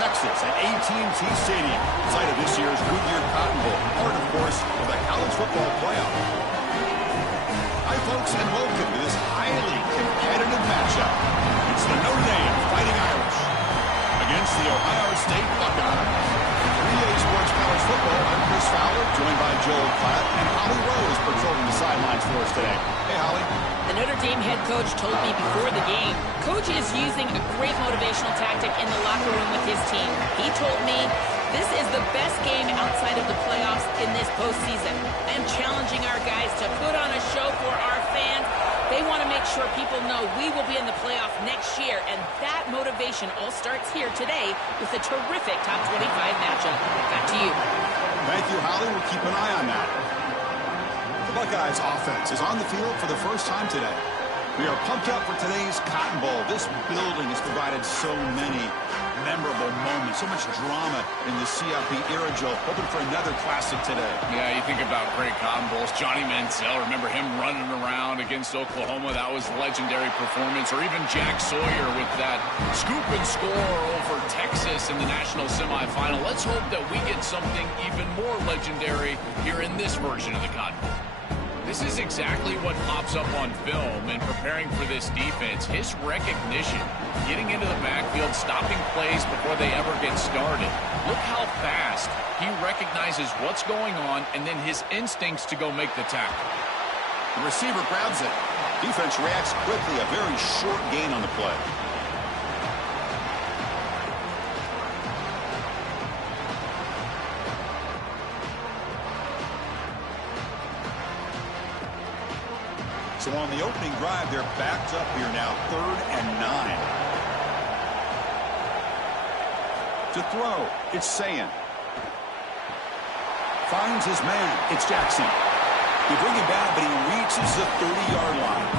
Texas at AT&T Stadium, site of this year's Goodyear Cotton Bowl, part, of course, of the college football playoff. Hi, folks, and welcome to this highly competitive matchup. It's the Notre Dame Fighting Irish against the Ohio State Buckeyes. 3A Sports College Football, I'm Chris Fowler, joined by Joel Klatt and Holly Rose patrolling the sidelines for us today. Hey, Holly. The Notre Dame head coach told me before the game, Coach is using a great motivational tactic in the locker room with his team. He told me this is the best game outside of the playoffs in this postseason. I am challenging our guys to put on a show for our fans. They want to make sure people know we will be in the playoff next year, and that motivation all starts here today with a terrific top 25 matchup. Back to you. Thank you, Holly. We'll keep an eye on that. The Buckeyes offense is on the field for the first time today. We are pumped up for today's Cotton Bowl. This building has provided so many memorable moments, so much drama in the CFP era, Joe. Hoping for another classic today. Yeah, you think about great Cotton Bowls. Johnny Manziel, remember him running around against Oklahoma? That was a legendary performance. Or even Jack Sawyer with that scoop and score over Texas in the national semifinal. Let's hope that we get something even more legendary here in this version of the Cotton Bowl. This is exactly what pops up on film in preparing for this defense. His recognition, getting into the backfield, stopping plays before they ever get started. Look how fast he recognizes what's going on and then his instincts to go make the tackle. The receiver grabs it. Defense reacts quickly. A very short gain on the play. So on the opening drive, they're backed up here now, 3rd and 9. To throw, it's Sayin. Finds his man, it's Jackson. They bring him back, but he reaches the 30-yard line.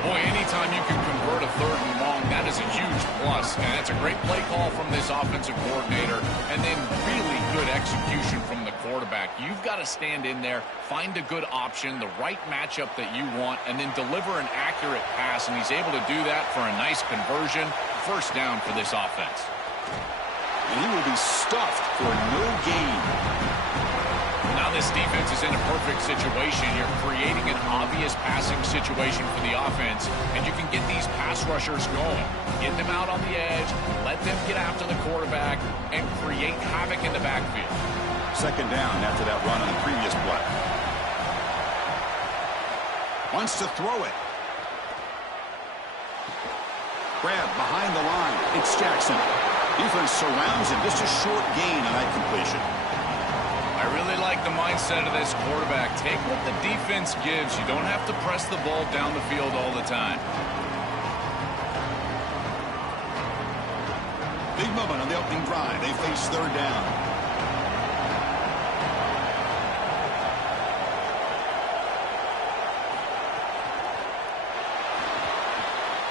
Boy, anytime you can convert a 3rd and long, that is a huge plus. And that's a great play call from this offensive coordinator. And then really good execution from the quarterback. You've got to stand in there, find a good option, the right matchup that you want, and then deliver an accurate pass. And he's able to do that for a nice conversion. First down for this offense. And he will be stuffed for no gain. Now this defense is in a perfect situation. You're creating an obvious passing situation for the offense, and you can get these pass rushers going. Get them out on the edge, let them get after the quarterback, and create havoc in the backfield. 2nd down after that run on the previous play. Wants to throw it. Grab behind the line. It's Jackson. Defense surrounds him. Just a short gain on that completion. I really like the mindset of this quarterback. Take what the defense gives. You don't have to press the ball down the field all the time. Big moment on the opening drive. They face 3rd down.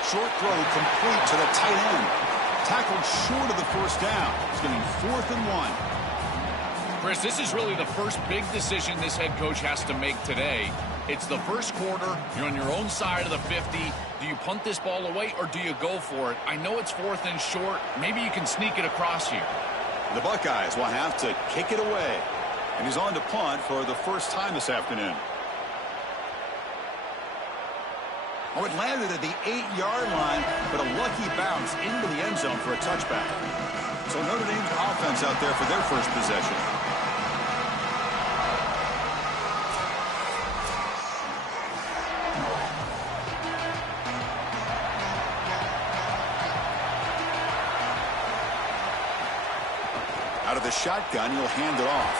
Short throw complete to the tight end. Tackled short of the 1st down. It's getting 4th and 1. Chris, this is really the first big decision this head coach has to make today. It's the first quarter. You're on your own side of the 50. Do you punt this ball away or do you go for it? I know it's 4th and short. Maybe you can sneak it across here. The Buckeyes will have to kick it away. And he's on to punt for the first time this afternoon. Oh, it landed at the 8-yard line, but a lucky bounce into the end zone for a touchback. So Notre Dame's offense out there for their first possession. Out of the shotgun, he'll hand it off.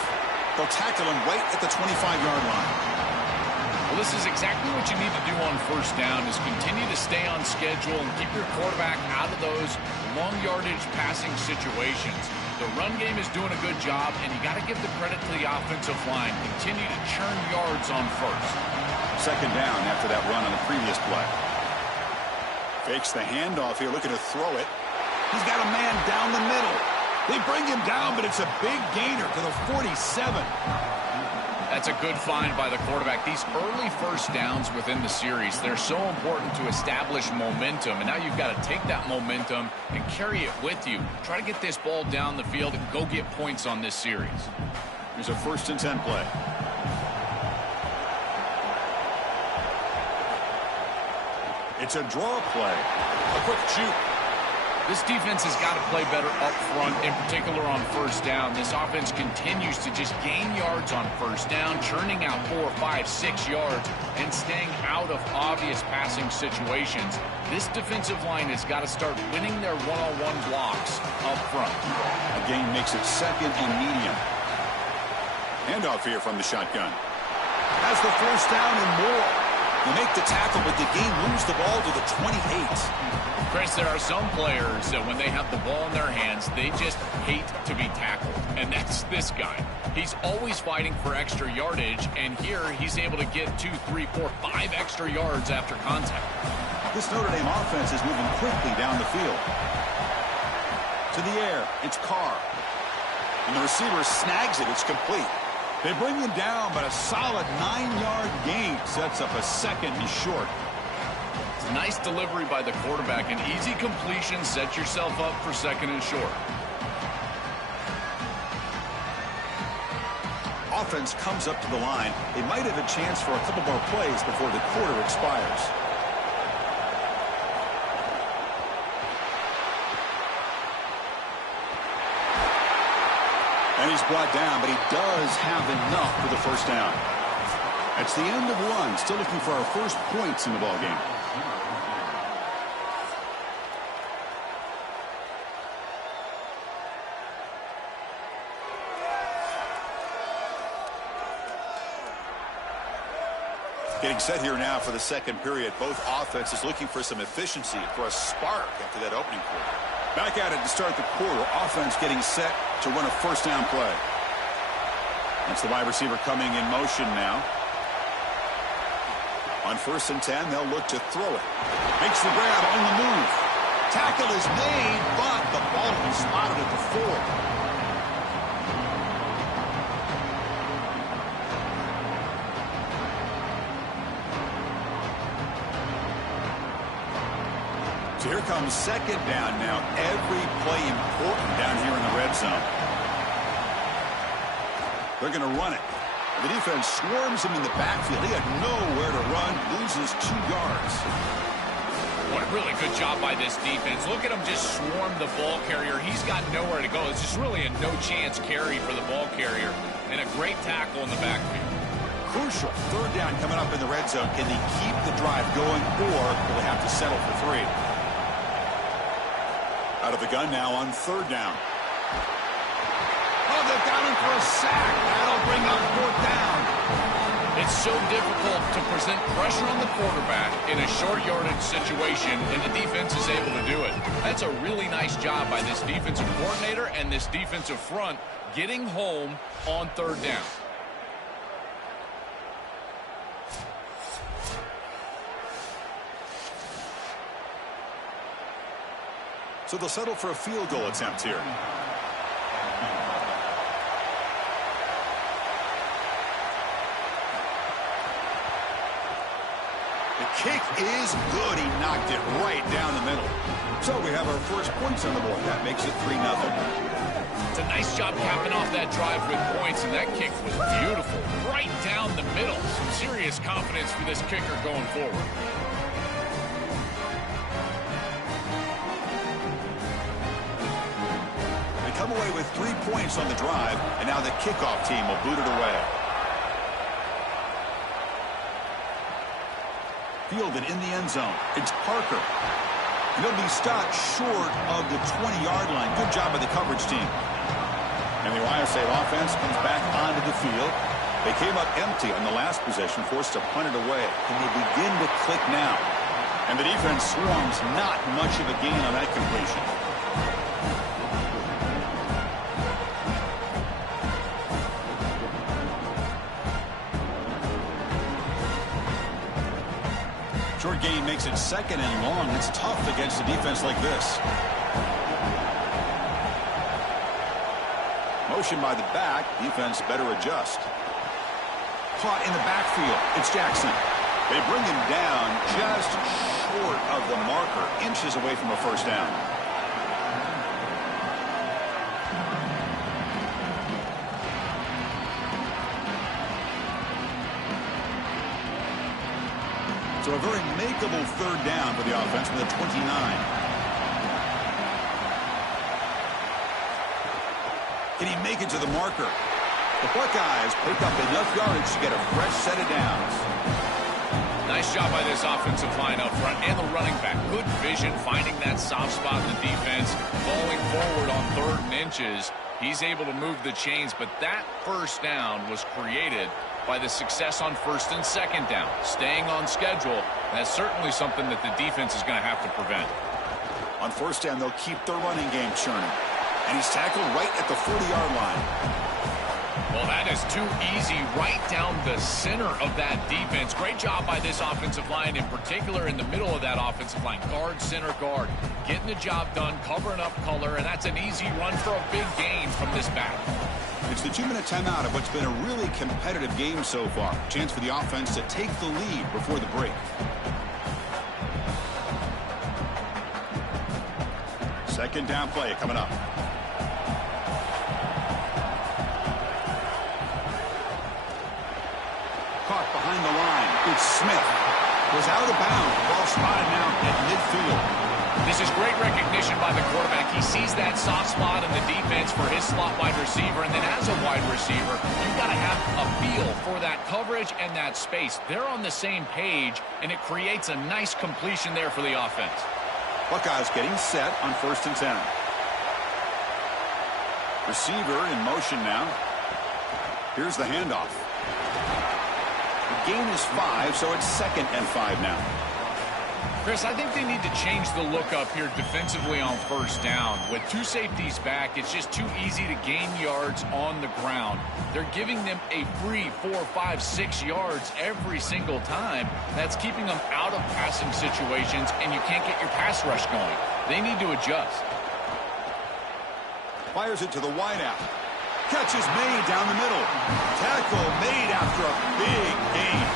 They'll tackle him right at the 25-yard line. Well, this is exactly what you need to do on 1st down is continue to stay on schedule and keep your quarterback out of those long yardage passing situations. The run game is doing a good job, and you got to give the credit to the offensive line. Continue to churn yards on 1st. 2nd down after that run on the previous play. Fakes the handoff here, looking to throw it. He's got a man down the middle. They bring him down, but it's a big gainer to the 47. That's a good find by the quarterback. These early first downs within the series, they're so important to establish momentum. And now you've got to take that momentum and carry it with you. Try to get this ball down the field and go get points on this series. Here's a 1st and 10 play. It's a draw play. A quick shoot. This defense has got to play better up front, in particular on first down. This offense continues to just gain yards on first down, churning out 4, 5, 6 yards, and staying out of obvious passing situations. This defensive line has got to start winning their one-on-one blocks up front. A gain makes it 2nd and medium. Handoff here from the shotgun. Has the 1st down and more. They make the tackle, but the game moves the ball to the 28. Chris, there are some players that when they have the ball in their hands, they just hate to be tackled. And that's this guy. He's always fighting for extra yardage, and here he's able to get 2, 3, 4, 5 extra yards after contact. This Notre Dame offense is moving quickly down the field. To the air, it's Carr. And the receiver snags it, it's complete. They bring him down, but a solid 9-yard gain sets up a 2nd and short. It's a nice delivery by the quarterback. An easy completion, set yourself up for 2nd and short. Offense comes up to the line. They might have a chance for a couple more plays before the quarter expires. And he's brought down, but he does have enough for the 1st down. That's the end of 1. Still looking for our first points in the ballgame. Getting set here now for the 2nd period. Both offenses looking for some efficiency, for a spark after that opening quarter. Back at it to start the quarter. Offense getting set to run a 1st down play. That's the wide receiver coming in motion now. On 1st and 10, they'll look to throw it. Makes the grab on the move. Tackle is made, but the ball is spotted at the 4. So here comes 2nd down now. Every play important down here in the red zone. They're going to run it. The defense swarms him in the backfield. He had nowhere to run, loses 2 yards. What a really good job by this defense. Look at him just swarm the ball carrier. He's got nowhere to go. It's just really a no-chance carry for the ball carrier. And a great tackle in the backfield. Crucial 3rd down coming up in the red zone. Can they keep the drive going, or will they have to settle for 3? Out of the gun now on 3rd down. Oh, they've got him for a sack. That'll bring up 4th down. It's so difficult to present pressure on the quarterback in a short yardage situation, and the defense is able to do it. That's a really nice job by this defensive coordinator and this defensive front getting home on 3rd down. So they'll settle for a field goal attempt here. The kick is good. He knocked it right down the middle. So we have our first points on the board. That makes it 3-0. It's a nice job capping off that drive with points, and that kick was beautiful. Right down the middle. Some serious confidence for this kicker going forward. Come away with 3 points on the drive, and now the kickoff team will boot it away. Fielded in the end zone. It's Parker. And he'll be stopped short of the 20-yard line. Good job by the coverage team. And the Ohio State offense comes back onto the field. They came up empty on the last possession, forced to punt it away. And they begin to click now. And the defense swarms, not much of a gain on that completion. Short gain makes it 2nd and long. It's tough against a defense like this. Motion by the back. Defense better adjust. slot in the backfield. It's Jackson. They bring him down just short of the marker, inches away from a first down. So a very makeable third down for the offense from the 29. Can he make it to the marker? The Buckeyes pick up enough yardage to get a fresh set of downs. Nice job by this offensive line up front and the running back. Good vision, finding that soft spot in the defense, falling forward on 3rd and inches. He's able to move the chains, but that first down was created by the success on 1st and 2nd down. Staying on schedule, that's certainly something that the defense is going to have to prevent. On 1st down, they'll keep their running game churning. And he's tackled right at the 40-yard line. Well, that is too easy right down the center of that defense. Great job by this offensive line, in particular in the middle of that offensive line. Guard, center, guard. Getting the job done, covering up color, and that's an easy run for a big gain from this back. It's the 2-minute timeout of what's been a really competitive game so far. Chance for the offense to take the lead before the break. Second down play coming up. Caught behind the line. It's Smith. Was out of bounds. Ball spotted now at midfield. This is great recognition by the quarterback. He sees that soft spot in the defense for his slot wide receiver, and then as a wide receiver, you've got to have a feel for that coverage and that space. They're on the same page, and it creates a nice completion there for the offense. Buckeyes getting set on 1st and 10. Receiver in motion now. Here's the handoff. The gain is 5, so it's 2nd and 5 now. Chris, I think they need to change the look up here defensively on 1st down. With 2 safeties back, it's just too easy to gain yards on the ground. They're giving them a free 4, 5, 6 yards every single time. That's keeping them out of passing situations, and you can't get your pass rush going. They need to adjust. Fires it to the wideout. Catch is made down the middle. Tackle made after a big gain.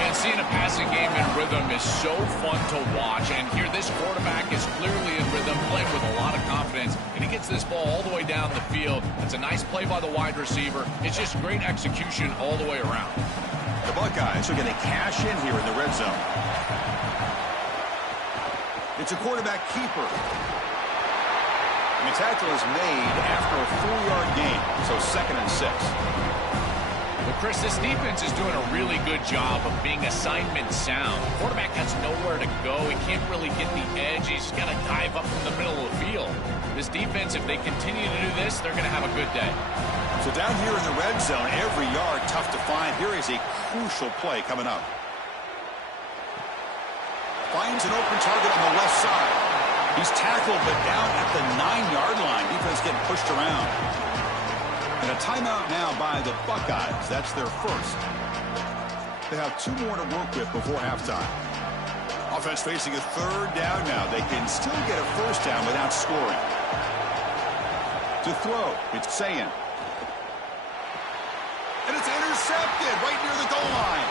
And seeing a passing game in rhythm is so fun to watch. And here this quarterback is clearly in rhythm, playing with a lot of confidence. And he gets this ball all the way down the field. It's a nice play by the wide receiver. It's just great execution all the way around. The Buckeyes are going to cash in here in the red zone. It's a quarterback keeper. And the tackle is made after a 4-yard gain, so 2nd and 6. Well, Chris, this defense is doing a really good job of being assignment sound. The quarterback has nowhere to go. He can't really get the edge. He's got to dive up from the middle of the field. This defense, if they continue to do this, they're going to have a good day. So down here in the red zone, every yard tough to find. Here is a crucial play coming up. Finds an open target on the left side. He's tackled, but down at the 9-yard line. Defense getting pushed around. And a timeout now by the Buckeyes. That's their first. They have 2 more to work with before halftime. Offense facing a 3rd down now. They can still get a first down without scoring. To throw, it's Sayin. And it's intercepted right near the goal line.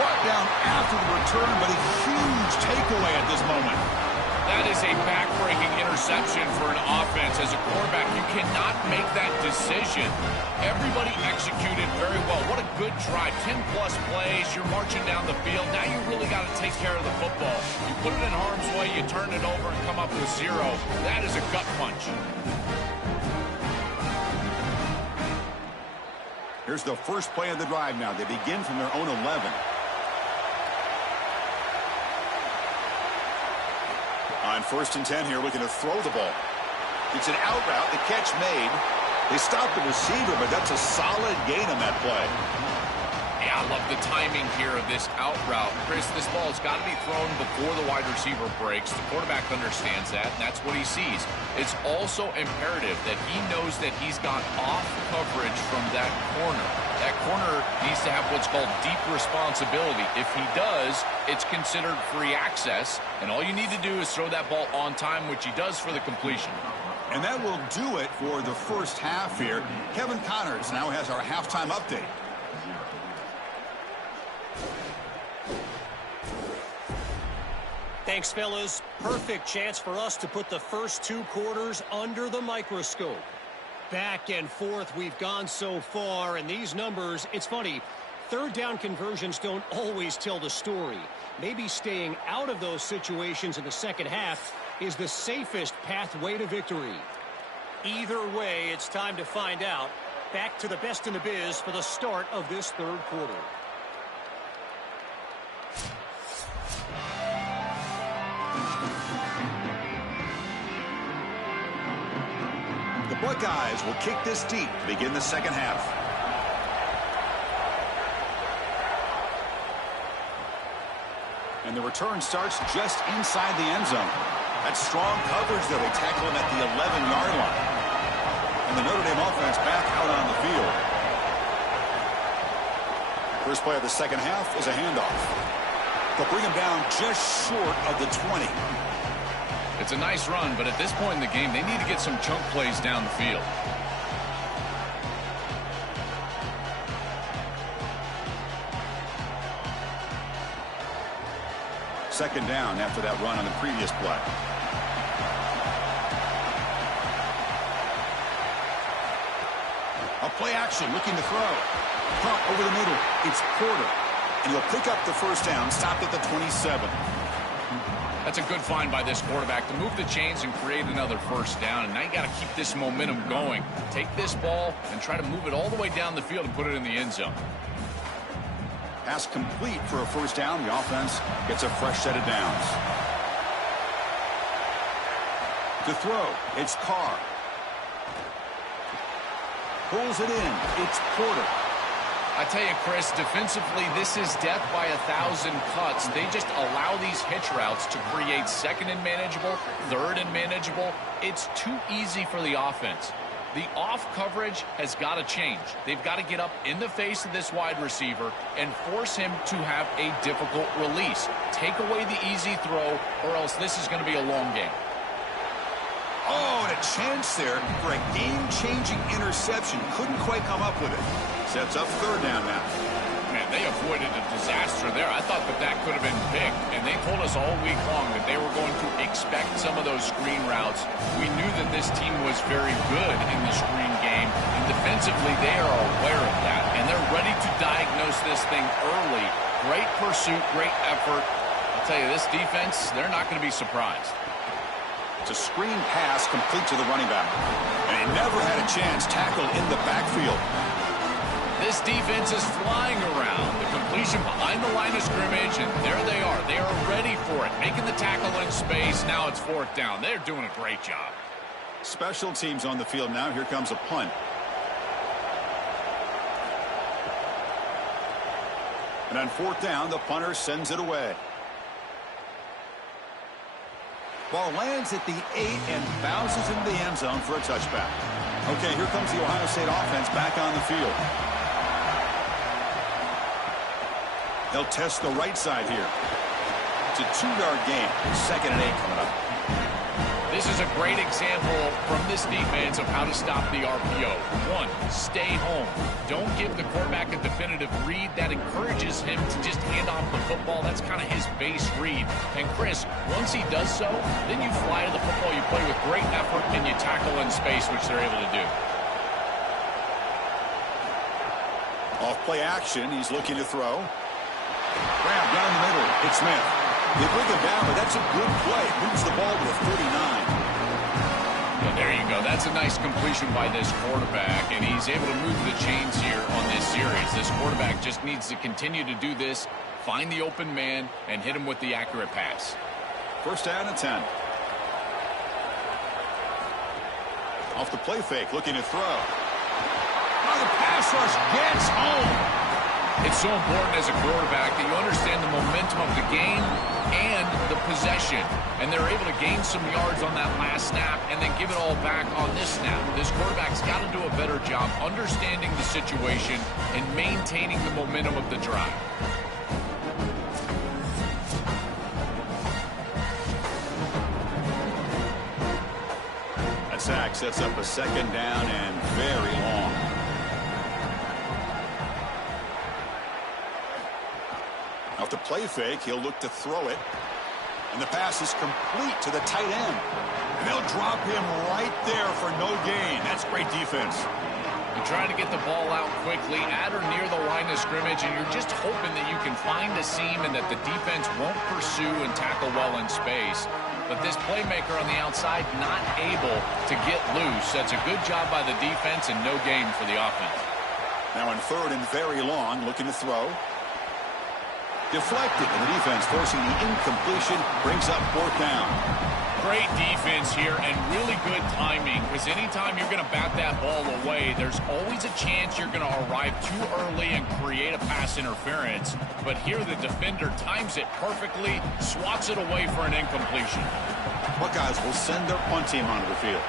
Brought down after the return, but a huge takeaway at this moment. That is a back-breaking interception for an offense. As a quarterback, you cannot make that decision. Everybody executed very well. What a good drive. 10-plus plays. You're marching down the field. Now you really got to take care of the football. You put it in harm's way, you turn it over and come up with 0. That is a gut punch. Here's the first play of the drive now. They begin from their own 11. On 1st and 10 here, looking to throw the ball. It's an out route. The catch made. They stopped the receiver, but that's a solid gain on that play. Yeah, I love the timing here of this out route. Chris, this ball has got to be thrown before the wide receiver breaks. The quarterback understands that, and that's what he sees. It's also imperative that he knows that he's got off coverage from that corner. That corner needs to have what's called deep responsibility. If he does, it's considered free access, and all you need to do is throw that ball on time, which he does for the completion. And that will do it for the first half here. Kevin Connors now has our halftime update. Thanks, fellas. Perfect chance for us to put the first 2 quarters under the microscope. Back and forth we've gone so far, and these numbers, it's funny, third down conversions don't always tell the story. Maybe staying out of those situations in the second half is the safest pathway to victory. Either way, it's time to find out. Back to the best in the biz for the start of this third quarter. The Buckeyes will kick this deep to begin the second half. And the return starts just inside the end zone. That's strong coverage, though. They tackle him at the 11-yard line. And the Notre Dame offense back out on the field. First play of the second half is a handoff. They'll bring him down just short of the 20. It's a nice run, but at this point in the game, they need to get some chunk plays down the field. Second down after that run on the previous play. A play action, looking to throw. Pump over the middle. It's Porter. And he'll pick up the first down, stopped at the 27. That's a good find by this quarterback to move the chains and create another first down. And now you got to keep this momentum going. Take this ball and try to move it all the way down the field and put it in the end zone. Pass complete for a first down. The offense gets a fresh set of downs. To throw, it's Carr. Pulls it in. It's Porter. I tell you, Chris, defensively, this is death by 1,000 cuts. They just allow these hitch routes to create second and manageable, third and manageable. It's too easy for the offense. The off coverage has got to change. They've got to get up in the face of this wide receiver and force him to have a difficult release. Take away the easy throw, or else this is going to be a long game. Oh, and a chance there for a game-changing interception. Couldn't quite come up with it. Sets up third down now. Man, they avoided a disaster there. I thought that could have been picked, and they told us all week long that they were going to expect some of those screen routes. We knew that this team was very good in the screen game, and defensively they are aware of that, and they're ready to diagnose this thing early. Great pursuit, great effort. I'll tell you, this defense, they're not going to be surprised. It's a screen pass complete to the running back. And he never had a chance, tackled in the backfield. This defense is flying around. The completion behind the line of scrimmage, and there they are. They are ready for it, making the tackle in space. Now it's fourth down. They're doing a great job. Special teams on the field now. Here comes a punt. And on fourth down, the punter sends it away. Ball lands at the 8 and bounces into the end zone for a touchback. Okay, here comes the Ohio State offense back on the field. They'll test the right side here. It's a 2-yard gain. Second and 8 coming up. This is a great example from this defense of how to stop the RPO. One, stay home. Don't give the quarterback a definitive read. That encourages him to just hand off the football. That's kind of his base read. And Chris, once he does so, then you fly to the football, you play with great effort, and you tackle in space, which they're able to do. Off play action, he's looking to throw. Grab down the middle, it's Smith. They bring him down, but that's a good play. Moves the ball to the 39. And there you go. That's a nice completion by this quarterback, and he's able to move the chains here on this series. This quarterback just needs to continue to do this, find the open man, and hit him with the accurate pass. First down and 10. Off the play fake, looking to throw. Oh, the pass rush gets home. It's so important as a quarterback that you understand the momentum of the game and the possession. And they're able to gain some yards on that last snap and then give it all back on this snap. This quarterback's got to do a better job understanding the situation and maintaining the momentum of the drive. That sack sets up a second down and very long. Off the play fake, he'll look to throw it. And the pass is complete to the tight end. And they'll drop him right there for no gain. That's great defense. You're trying to get the ball out quickly, at or near the line of scrimmage, and you're just hoping that you can find a seam and that the defense won't pursue and tackle well in space. But this playmaker on the outside not able to get loose. That's a good job by the defense and no gain for the offense. Now in 3rd and very long, looking to throw. Deflected, and the defense forcing the incompletion, brings up 4th down. Great defense here and really good timing, because anytime you're going to bat that ball away, there's always a chance you're going to arrive too early and create a pass interference. But here the defender times it perfectly, swats it away for an incompletion. Buckeyes will send their punt team onto the field.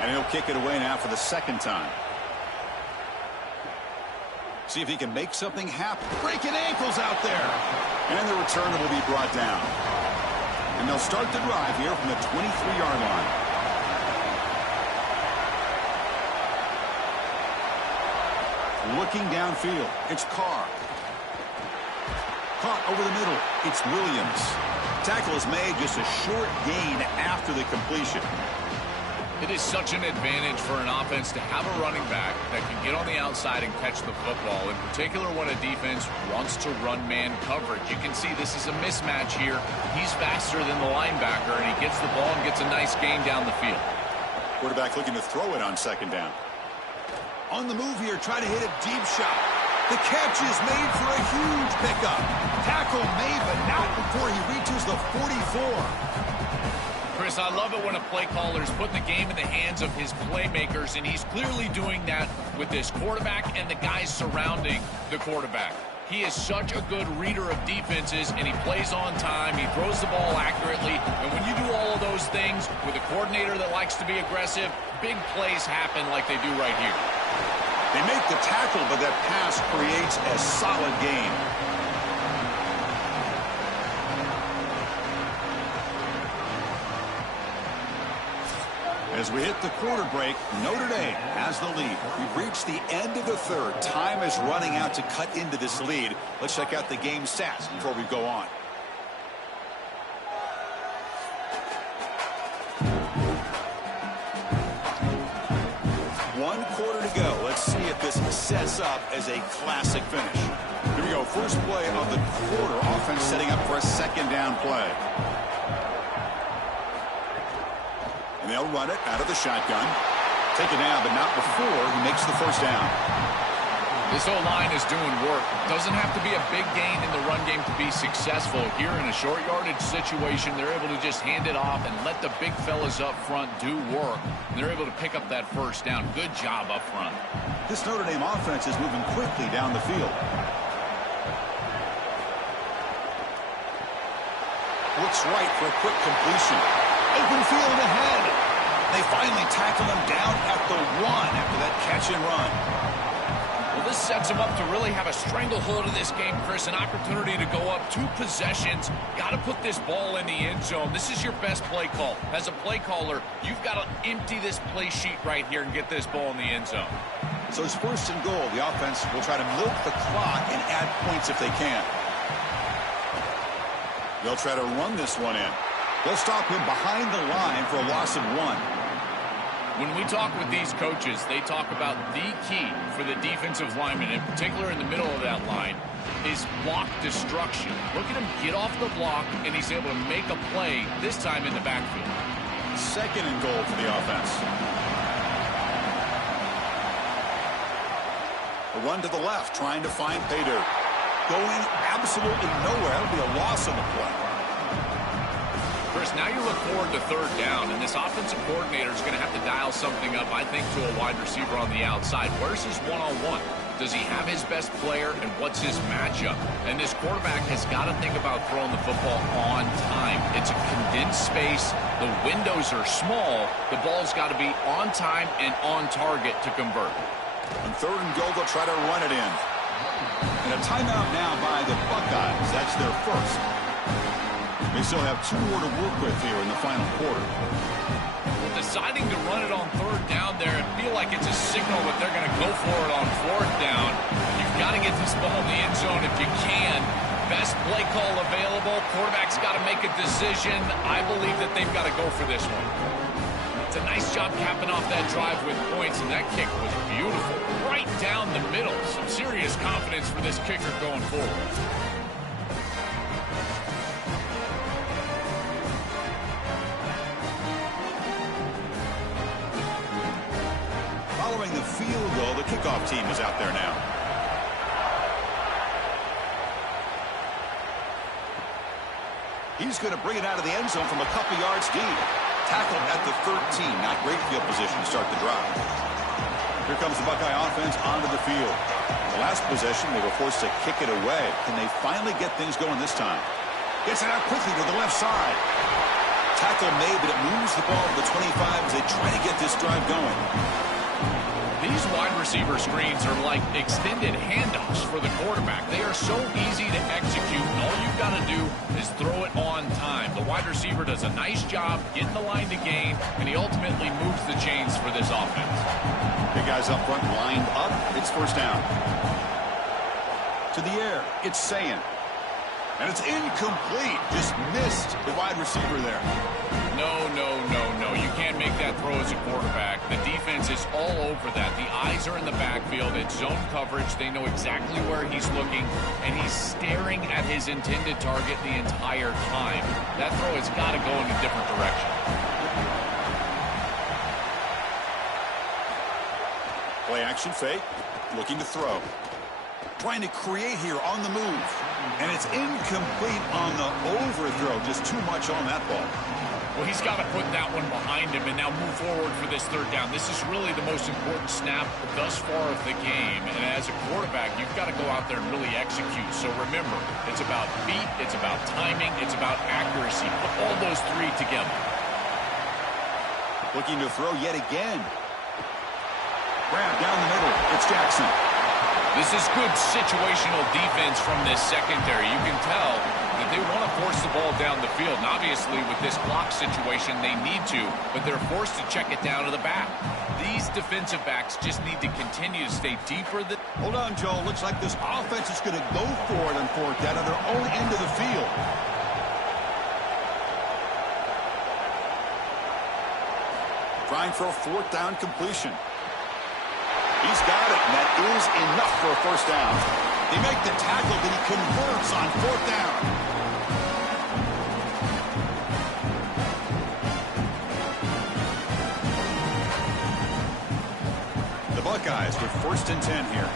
And he'll kick it away now for the 2nd time. See if he can make something happen. Breaking ankles out there. And the return will be brought down. And they'll start the drive here from the 23-yard line. Looking downfield, it's Carr. Caught over the middle, it's Williams. Tackle is made, just a short gain after the completion. It is such an advantage for an offense to have a running back that can get on the outside and catch the football, in particular when a defense wants to run man coverage. You can see this is a mismatch here. He's faster than the linebacker, and he gets the ball and gets a nice gain down the field. Quarterback looking to throw it on 2nd down. On the move here, trying to hit a deep shot. The catch is made for a huge pickup. Tackle made, but not before he reaches the 44. Chris, I love it when a play caller is putting the game in the hands of his playmakers, and he's clearly doing that with this quarterback and the guys surrounding the quarterback. He is such a good reader of defenses, and he plays on time. He throws the ball accurately, and when you do all of those things with a coordinator that likes to be aggressive, big plays happen like they do right here. They make the tackle, but that pass creates a solid gain. As we hit the quarter break, Notre Dame has the lead. We've reached the end of the 3rd. Time is running out to cut into this lead. Let's check out the game stats before we go on. One quarter to go. Let's see if this sets up as a classic finish. Here we go. First play of the quarter. Offense setting up for a 2nd down play. And they'll run it out of the shotgun. Take it down, but not before he makes the 1st down. This O-line is doing work. Doesn't have to be a big gain in the run game to be successful. Here in a short yardage situation, they're able to just hand it off and let the big fellas up front do work. And they're able to pick up that 1st down. Good job up front. This Notre Dame offense is moving quickly down the field. Looks right for a quick completion. Open field ahead. They finally tackle him down at the 1 after that catch and run. Well, this sets him up to really have a stranglehold of this game, Chris. An opportunity to go up 2 possessions. Got to put this ball in the end zone. This is your best play call. As a play caller, you've got to empty this play sheet right here and get this ball in the end zone. So it's 1st and goal. The offense will try to milk the clock and add points if they can. They'll try to run this one in. They'll stop him behind the line for a loss of 1. When we talk with these coaches, they talk about the key for the defensive lineman, in particular in the middle of that line, is block destruction. Look at him get off the block, and he's able to make a play, this time in the backfield. 2nd and goal for the offense. A run to the left, trying to find pay dirt. Going absolutely nowhere. That'll be a loss on the play. Chris, now you look forward to 3rd down, and this offensive coordinator is going to have to dial something up, I think, to a wide receiver on the outside. Where's his one-on-one? Does he have his best player, and what's his matchup? And this quarterback has got to think about throwing the football on time. It's a condensed space. The windows are small. The ball's got to be on time and on target to convert. On 3rd and goal, they'll try to run it in. And a timeout now by the Buckeyes. That's their 1st. They still have 2 more to work with here in the final quarter. Well, deciding to run it on 3rd down there, I feel like it's a signal that they're going to go for it on 4th down. You've got to get this ball in the end zone if you can. Best play call available. Quarterback's got to make a decision. I believe that they've got to go for this one. It's a nice job capping off that drive with points, and that kick was beautiful. Right down the middle. Some serious confidence for this kicker going forward. Following the field goal, the kickoff team is out there now. He's going to bring it out of the end zone from a couple yards deep. Tackled at the 13. Not great field position to start the drive. Here comes the Buckeye offense onto the field. The last possession, they were forced to kick it away. Can they finally get things going this time? Gets it out quickly to the left side. Tackle made, but it moves the ball to the 25 as they try to get this drive going. These wide receiver screens are like extended handoffs for the quarterback. They are so easy to execute, and all you've got to do is throw it on time. The wide receiver does a nice job getting the line to gain, and he ultimately moves the chains for this offense. Big guys up front lined up. It's first down. To the air. It's Sayin. And it's incomplete. Just missed the wide receiver there. No. You can't make that throw as a quarterback. The defense is all over that. The eyes are in the backfield. It's zone coverage. They know exactly where he's looking, and he's staring at his intended target the entire time. That throw has got to go in a different direction. Play action fake. Looking to throw. Trying to create here on the move. And it's incomplete on the overthrow. Just too much on that ball. Well, he's got to put that one behind him and now move forward for this third down. This is really the most important snap thus far of the game. And as a quarterback, you've got to go out there and really execute. So remember, it's about feet, it's about timing, it's about accuracy. Put all those three together. Looking to throw yet again. Grab down the middle. It's Jackson. This is good situational defense from this secondary. You can tell that they want to force the ball down the field. And obviously, with this clock situation, they need to, but they're forced to check it down to the back. These defensive backs just need to continue to stay deeper. Hold on, Joe. Looks like this offense is going to go for it on fourth down at their own end of the field. Trying for a fourth down completion. He's got it, and that is enough for a first down. They make the tackle, but he converts on fourth down. The Buckeyes with 1st and 10 here.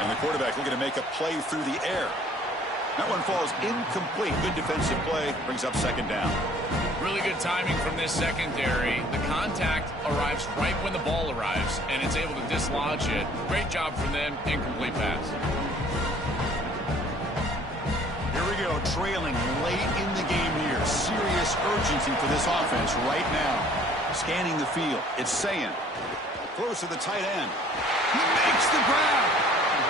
And the quarterback looking to make a play through the air. That one falls incomplete. Good defensive play. Brings up 2nd down. Really good timing from this secondary. The contact arrives right when the ball arrives, and it's able to dislodge it. Great job from them. Incomplete pass. Here we go. Trailing late in the game here. Serious urgency for this offense right now. Scanning the field. It's Sayin. Close to the tight end. He makes the grab.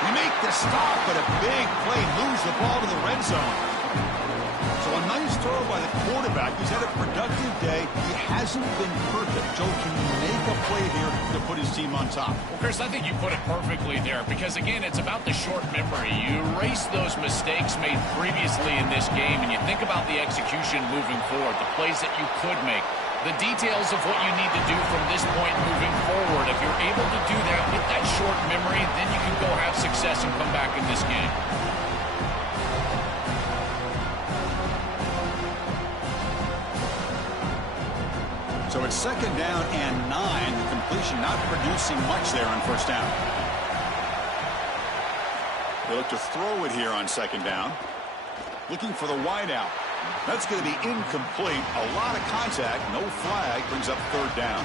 We make the stop, but a big play moves the ball to the red zone. So a nice throw by the quarterback. He's had a productive day. He hasn't been perfect. Joe, can you make a play here to put his team on top? Well, Chris, I think you put it perfectly there because, again, it's about the short memory. You erase those mistakes made previously in this game, and you think about the execution moving forward, the plays that you could make, the details of what you need to do from this point moving forward. If you're able to do that with that short memory, then you can go have success and come back in this game. So it's 2nd down and 9. The completion not producing much there on 1st down. They look to throw it here on 2nd down. Looking for the wideout. That's going to be incomplete. A lot of contact. No flag. Brings up 3rd down.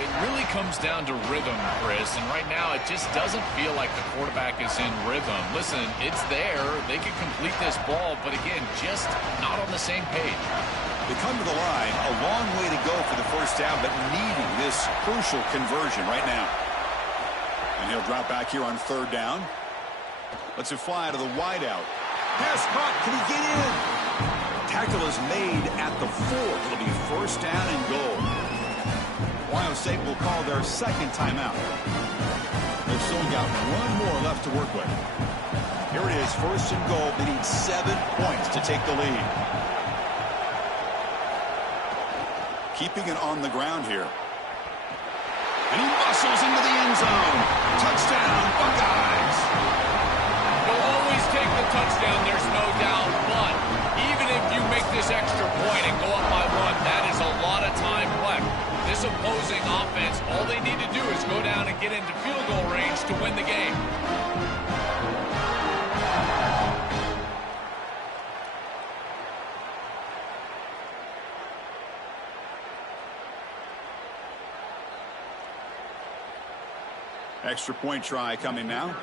It really comes down to rhythm, Chris, and right now it just doesn't feel like the quarterback is in rhythm. Listen, it's there. They can complete this ball, but again, just not on the same page. They come to the line. A long way to go for the 1st down, but needing this crucial conversion right now. And he'll drop back here on 3rd down. Lets it fly to the wideout. Pass caught. Can he get in? Tackle is made at the 4. It'll be 1st down and goal. Ohio State will call their 2nd timeout. They've still got one more left to work with. Here it is, first and goal. They need 7 points to take the lead. Keeping it on the ground here. And he muscles into the end zone. Touchdown, Buckeyes. They'll always take the touchdown, there's no doubt. But even if you make this extra point and go up by 1, that is a lot of time left. This opposing offense, all they need to do is go down and get into field goal range to win the game. Extra point try coming now.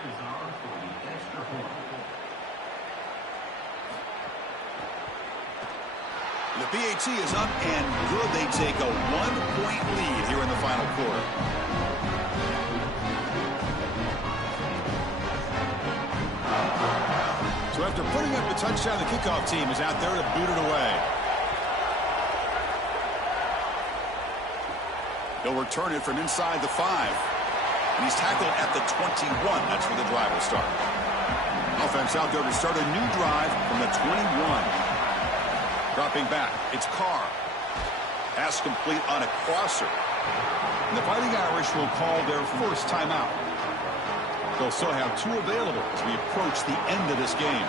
The PAT is up and good. They take a 1-point lead here in the final quarter. So after putting up the touchdown, the kickoff team is out there to boot it away. They'll return it from inside the 5. And he's tackled at the 21. That's where the drive will start. Offense out there to start a new drive from the 21. Dropping back, it's Carr. Pass complete on a crosser. And the Fighting Irish will call their first timeout. They'll still have 2 available as we approach the end of this game.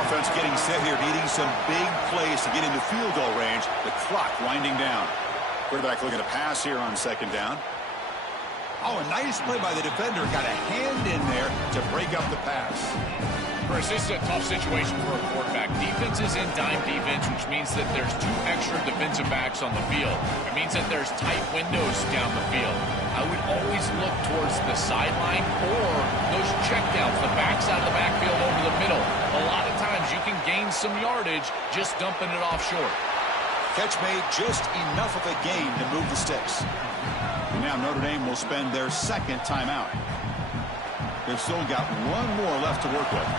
Offense getting set here, needing some big plays to get into field goal range. The clock winding down. Quarterback looking to pass here on second down. Oh, a nice play by the defender. Got a hand in there to break up the pass. Chris, this is a tough situation for a quarterback. Defense is in dime defense, which means that there's 2 extra defensive backs on the field. It means that there's tight windows down the field. I would always look towards the sideline or those checkdowns, the backside of the backfield over the middle. A lot of times you can gain some yardage just dumping it off short. Catch made, just enough of a gain to move the sticks. And now Notre Dame will spend their second timeout. They've still got 1 more left to work with.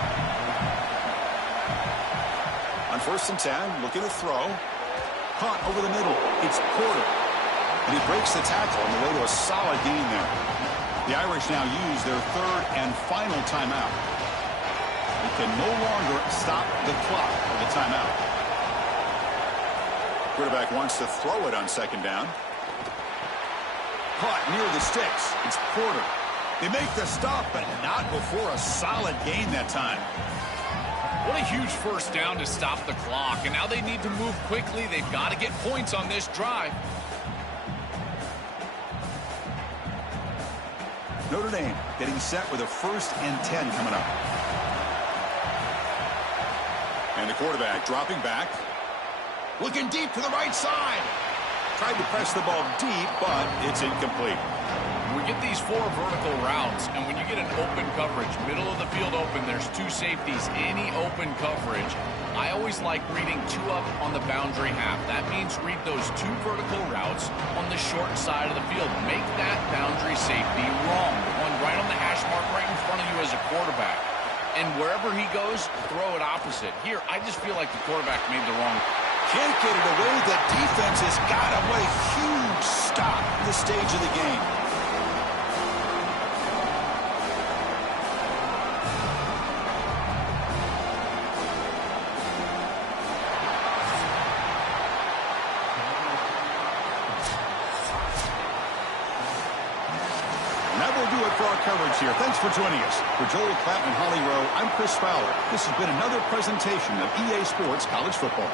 On first and 10, looking to throw. Caught over the middle. It's Porter. And he breaks the tackle on the way to a solid gain there. The Irish now use their 3rd and final timeout. They can no longer stop the clock with the timeout. Quarterback wants to throw it on second down. Caught near the sticks. It's Porter. They make the stop, but not before a solid gain that time. What a huge first down to stop the clock. And now they need to move quickly. They've got to get points on this drive. Notre Dame getting set with a 1st and 10 coming up. And the quarterback dropping back. Looking deep to the right side. Tried to press the ball deep, but it's incomplete. We get these 4 vertical routes, and when you get an open coverage, middle of the field open, there's 2 safeties, any open coverage. I always like reading 2 up on the boundary half. That means read those 2 vertical routes on the short side of the field. Make that boundary safety wrong, the one right on the hash mark right in front of you as a quarterback. And wherever he goes, throw it opposite. Here, I just feel like the quarterback made the wrong. Can't get it away. The defense has got away. Huge stop at this stage of the game. That will do it for our coverage here. Thanks for joining us. For Joel Klatt and Holly Rowe, I'm Chris Fowler. This has been another presentation of EA Sports College Football.